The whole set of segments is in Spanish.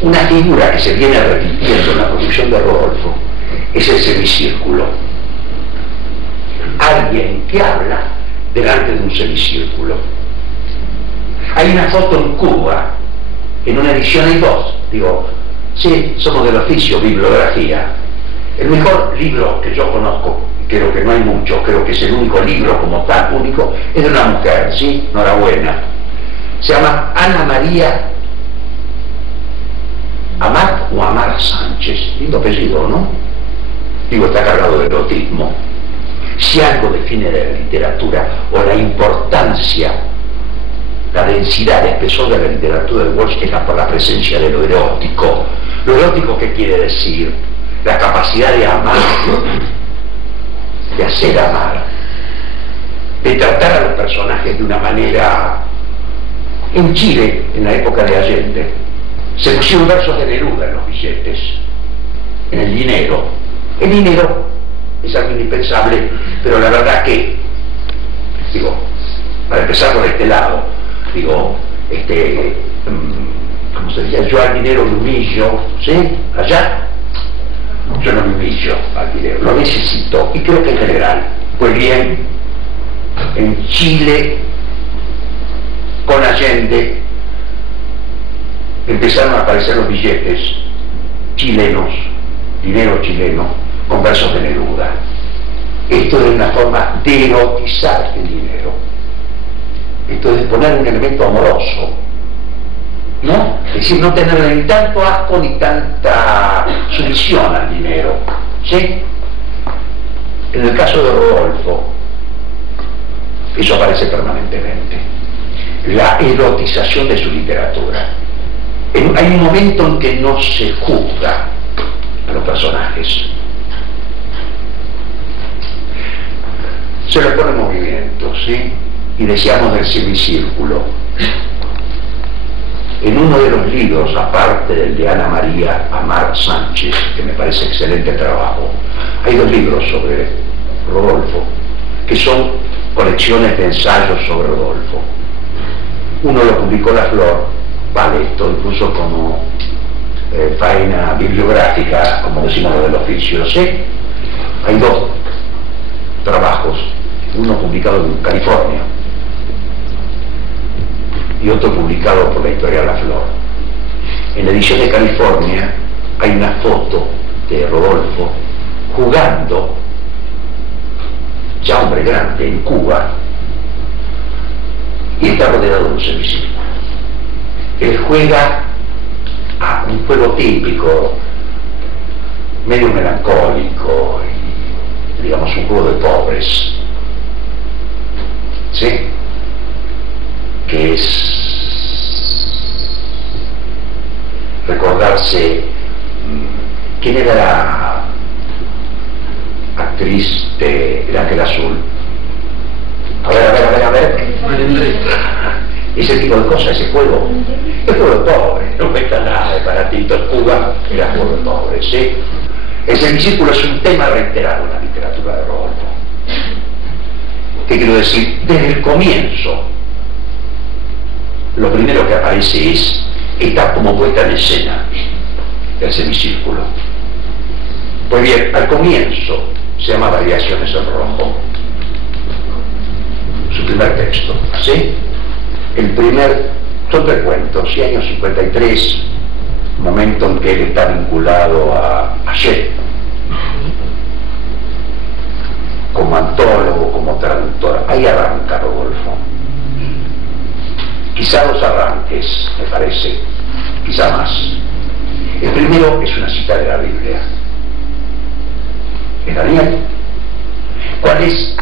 Una figura que se viene repitiendo en la producción de Rodolfo es el semicírculo. Alguien que habla delante de un semicírculo. Hay una foto en Cuba, en una edición hay dos, digo, sí, somos del oficio, bibliografía. El mejor libro que yo conozco, creo que no hay mucho, creo que es el único libro como tal, único, es de una mujer, ¿sí? Enhorabuena. Se llama Ana María Amat o Amar Sánchez, lindo apellido, ¿no? Digo, está cargado de erotismo. Si algo define la literatura o la importancia, la densidad, el espesor de la literatura de Walsh es por la presencia de lo erótico. Lo erótico, ¿qué quiere decir? La capacidad de amar, de hacer amar, de tratar a los personajes de una manera. En Chile, en la época de Allende, se pusieron versos de Neruda en los billetes, en el dinero. El dinero es algo indispensable, pero la verdad que, digo, para empezar por este lado, digo, ¿cómo se decía? Yo al dinero lo humillo, ¿sí? Allá, yo no me humillo al dinero, lo necesito, y creo que en general. Pues bien, en Chile, con Allende, empezaron a aparecer los billetes chilenos, dinero chileno, con versos de Neruda. Esto es una forma de erotizar el dinero. Esto es de poner un elemento amoroso, ¿no? Es decir, no tenerle ni tanto asco ni tanta sumisión al dinero, ¿sí? En el caso de Rodolfo, eso aparece permanentemente. La erotización de su literatura. Hay un momento en que no se juzga a los personajes. Se le pone en movimiento, ¿sí? Y decíamos del semicírculo. En uno de los libros, aparte del de Ana María Amar Sánchez, que me parece excelente trabajo, hay dos libros sobre Rodolfo, que son colecciones de ensayos sobre Rodolfo. Uno lo publicó La Flor, vale esto incluso como faena bibliográfica, como decimos lo del oficio, ¿sí? Hay dos trabajos, uno publicado en California y otro publicado por la editorial La Flor. En la edición de California hay una foto de Rodolfo jugando, ya hombre grande, en Cuba, y está rodeado de un semicírculo. Él juega a un juego típico, medio melancólico, y, digamos, un juego de pobres, ¿sí? Que es recordarse quién era la actriz de El Ángel Azul. A ver. Ese tipo de cosas, ese juego, es juego de pobres, no cuesta nada de baratito. En Cuba era juego de pobres, ¿sí? El semicírculo es un tema reiterado en la literatura de Rodolfo. ¿Qué quiero decir? Desde el comienzo, lo primero que aparece está como puesta en escena del semicírculo. Pues bien, al comienzo se llama Variaciones en Rojo, su primer texto, ¿sí? Son tres cuentos, y año 53, momento en que él está vinculado a Shelley, como antólogo, como traductor. Ahí arranca Rodolfo. Quizá dos arranques, me parece, quizá más. El primero es una cita de la Biblia. ¿Es Daniel? ¿Cuál es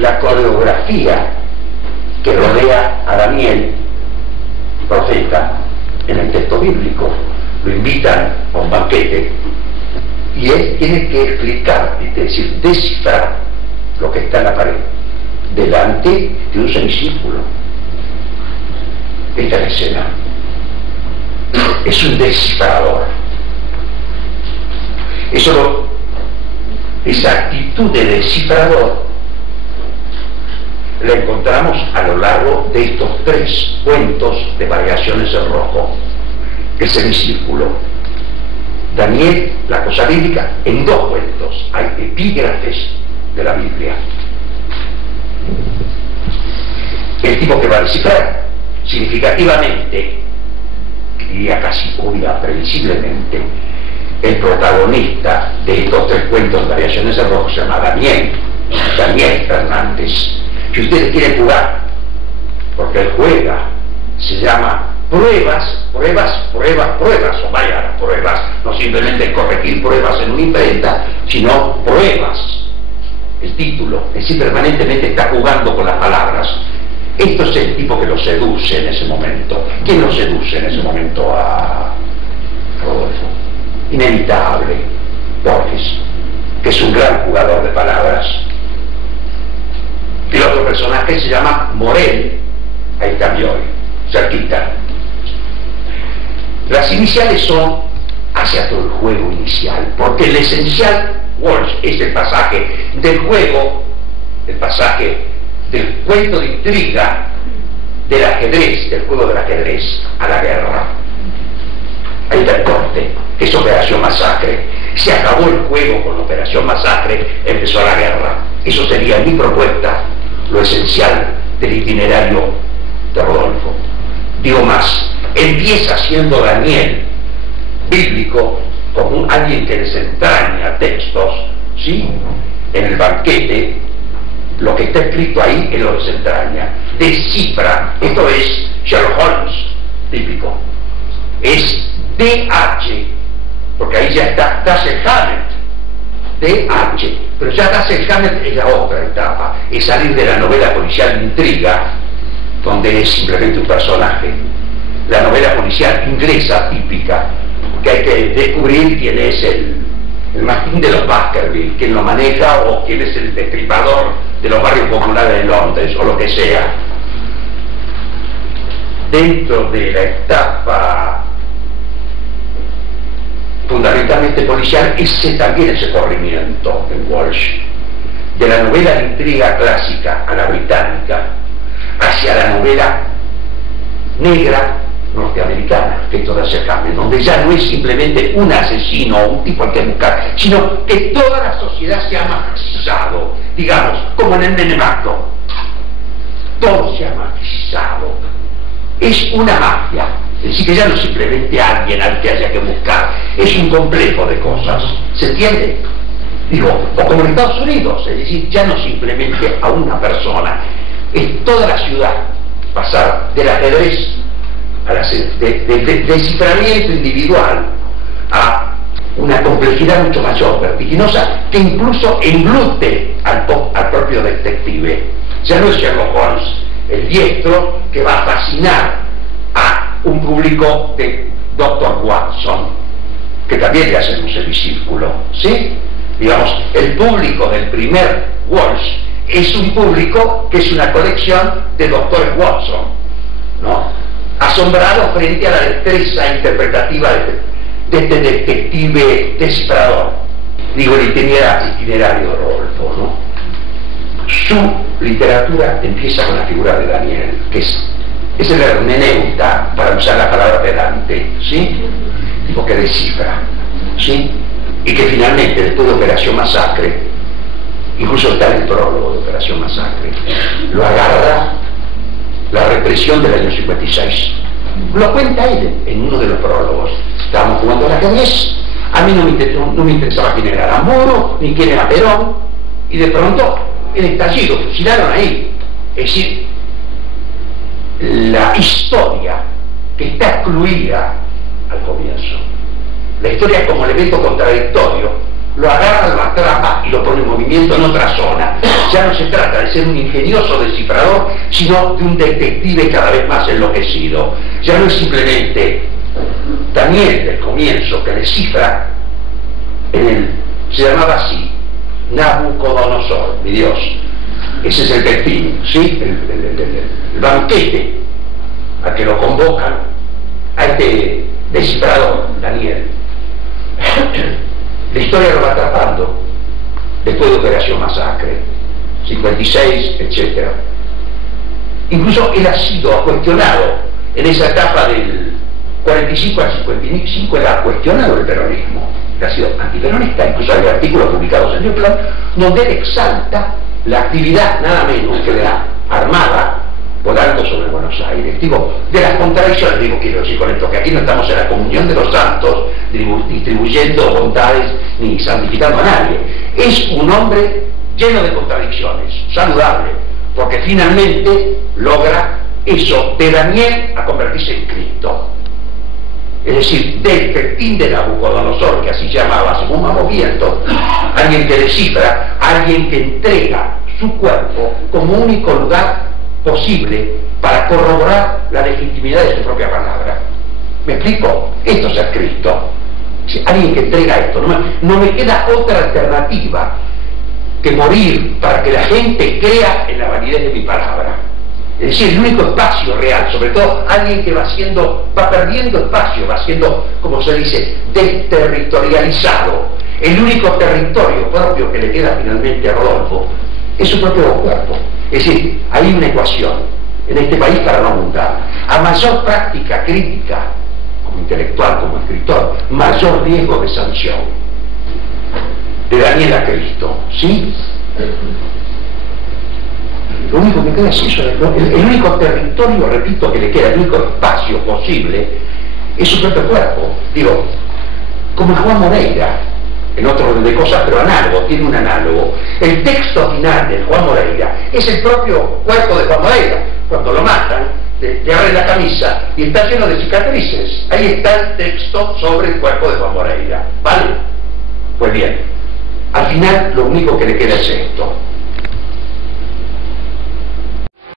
la coreografía que rodea a Daniel, profeta, en el texto bíblico? Lo invitan a un banquete y él tiene que explicar, es decir, descifrar lo que está en la pared delante de un semicírculo. Esta es la escena. Es un descifrador. Esa actitud de descifrador la encontramos a lo largo de estos 3 cuentos de Variaciones en Rojo, el semicírculo. Daniel, la cosa bíblica, en 2 cuentos hay epígrafes de la Biblia. El tipo que va a descifrar significativamente, diría casi obvia, previsiblemente, el protagonista de estos 3 cuentos de Variaciones en Rojo se llama Daniel Fernández. Si ustedes quieren jugar, porque él juega, se llama Pruebas, o vaya las pruebas, no simplemente corregir pruebas en una imprenta, sino Pruebas, el título, es decir, permanentemente está jugando con las palabras. Esto es el tipo que lo seduce en ese momento. ¿Quién lo seduce en ese momento a Rodolfo? Inevitable, Borges, que es un gran jugador de palabras. El otro personaje se llama Morel, ahí está Bioy, cerquita. Las iniciales son hacia todo el juego inicial, porque el esencial Walsh es el pasaje del juego, el pasaje del cuento de intriga del ajedrez, del juego del ajedrez a la guerra. Ahí está el corte, es Operación Masacre. Se acabó el juego con Operación Masacre, empezó la guerra. Eso sería mi propuesta, lo esencial del itinerario de Rodolfo. Digo más, empieza siendo Daniel bíblico, como alguien que desentraña textos, ¿sí? En el banquete, lo que está escrito ahí, él lo desentraña, descifra. Esto es Sherlock Holmes bíblico. Es D.H., porque ahí ya está Dashiell Hammett, D.H., pero ya Dashiell Hammett es la otra etapa, es salir de la novela policial de intriga, donde es simplemente un personaje. La novela policial inglesa típica, que hay que descubrir quién es el mastín de los Baskerville, quién lo maneja o quién es el destripador de los barrios populares de Londres o lo que sea. Dentro de la etapa fundamentalmente policial, ese también ese corrimiento en Walsh, de la novela de intriga clásica a la británica, hacia la novela negra norteamericana, que es toda ese cambio, donde ya no es simplemente un asesino o un tipo al que buscar, sino que toda la sociedad se ha marxizado, digamos, como en el Menemato. Todo se ha marxizado. Es una mafia. Es decir, que ya no es simplemente alguien al que haya que buscar, es un complejo de cosas. ¿Se entiende? Digo, o como en Estados Unidos, es decir, ya no simplemente a una persona, es toda la ciudad, pasar del ajedrez a del desciframiento individual a una complejidad mucho mayor, vertiginosa, que incluso englute al propio detective. Ya no es Sherlock Holmes, el diestro que va a fascinar a un público de Dr. Watson, que también le hacemos el círculo, ¿sí? Digamos, el público del primer Walsh es un público que es una colección de Dr. Watson, ¿no? Asombrado frente a la destreza interpretativa de este detective descifrador. Digo, el itinerario de Rodolfo, ¿no? Su literatura empieza con la figura de Daniel, que es el hermeneuta, para usar la palabra pedante, ¿sí? Tipo que descifra, ¿sí? Y que finalmente, después de Operación Masacre, incluso está en el prólogo de Operación Masacre, lo agarra la represión del año 56. Lo cuenta él en uno de los prólogos. Estábamos jugando al ajedrez, a mí no me interesaba quién era Moro, ni quién era Perón, y de pronto el estallido, fusilaron ahí. Es decir, la historia que está excluida al comienzo, la historia como elemento contradictorio, lo agarra, lo atrapa y lo pone en movimiento en otra zona. Ya no se trata de ser un ingenioso descifrador, sino de un detective cada vez más enloquecido. Ya no es simplemente Daniel del comienzo que descifra se llamaba así, Nabucodonosor, mi Dios. Ese es el festín, ¿sí? El banquete al que lo convocan a este descifrador, Daniel. La historia lo va atrapando después de Operación Masacre, 56, etc. Incluso él ha sido cuestionado en esa etapa del 45 al 55, él ha cuestionado el peronismo, él ha sido antiperonista, incluso hay artículos publicados en el plan donde él exalta la actividad nada menos que de la Armada volando sobre Buenos Aires. Digo, de las contradicciones, digo, quiero decir con esto, que aquí no estamos en la comunión de los santos, distribuyendo bondades ni santificando a nadie. Es un hombre lleno de contradicciones, saludable, porque finalmente logra eso, de Daniel a convertirse en Cristo. Es decir, del Festín de Nabucodonosor, que así se llamaba, según Vamos Viendo, alguien que descifra, alguien que entrega su cuerpo como único lugar posible para corroborar la legitimidad de su propia palabra. ¿Me explico? Esto es ser Cristo. Alguien que entrega esto. No me queda otra alternativa que morir para que la gente crea en la validez de mi palabra. Es decir, el único espacio real, sobre todo alguien que va perdiendo espacio, va siendo, como se dice, desterritorializado. El único territorio propio que le queda finalmente a Rodolfo es su propio cuerpo. Es decir, hay una ecuación en este país para no abundar. A mayor práctica crítica, como intelectual, como escritor, mayor riesgo de sanción. De Daniel a Cristo, ¿sí? Lo único que queda es eso, el único territorio, repito, que le queda, el único espacio posible, es su propio cuerpo. Digo, como el Juan Moreira, en otro orden de cosas, pero análogo, tiene un análogo. El texto final del Juan Moreira es el propio cuerpo de Juan Moreira. Cuando lo matan, le abren la camisa y está lleno de cicatrices. Ahí está el texto sobre el cuerpo de Juan Moreira. ¿Vale? Pues bien, al final lo único que le queda es esto.